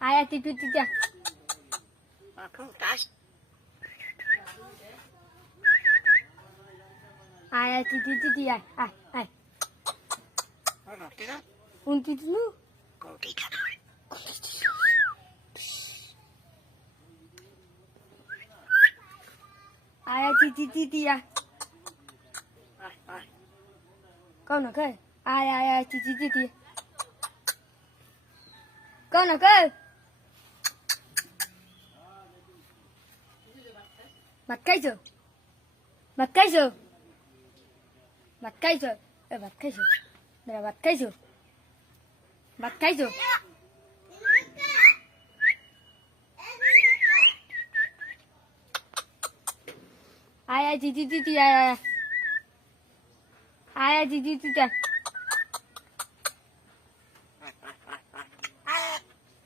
আয়া তিতু তিতা আয়া তিতু তিতি আয় আয় আয় উনতি তিনু আয়া তিতি তিতি আয় câu nào cơ ai chi câu nào cơ mặt cây rồi mặt cây rồi mặt cây rồi mặt cây rồi đây là mặt cây rồi mặt cây rồi ai chi ai ai chi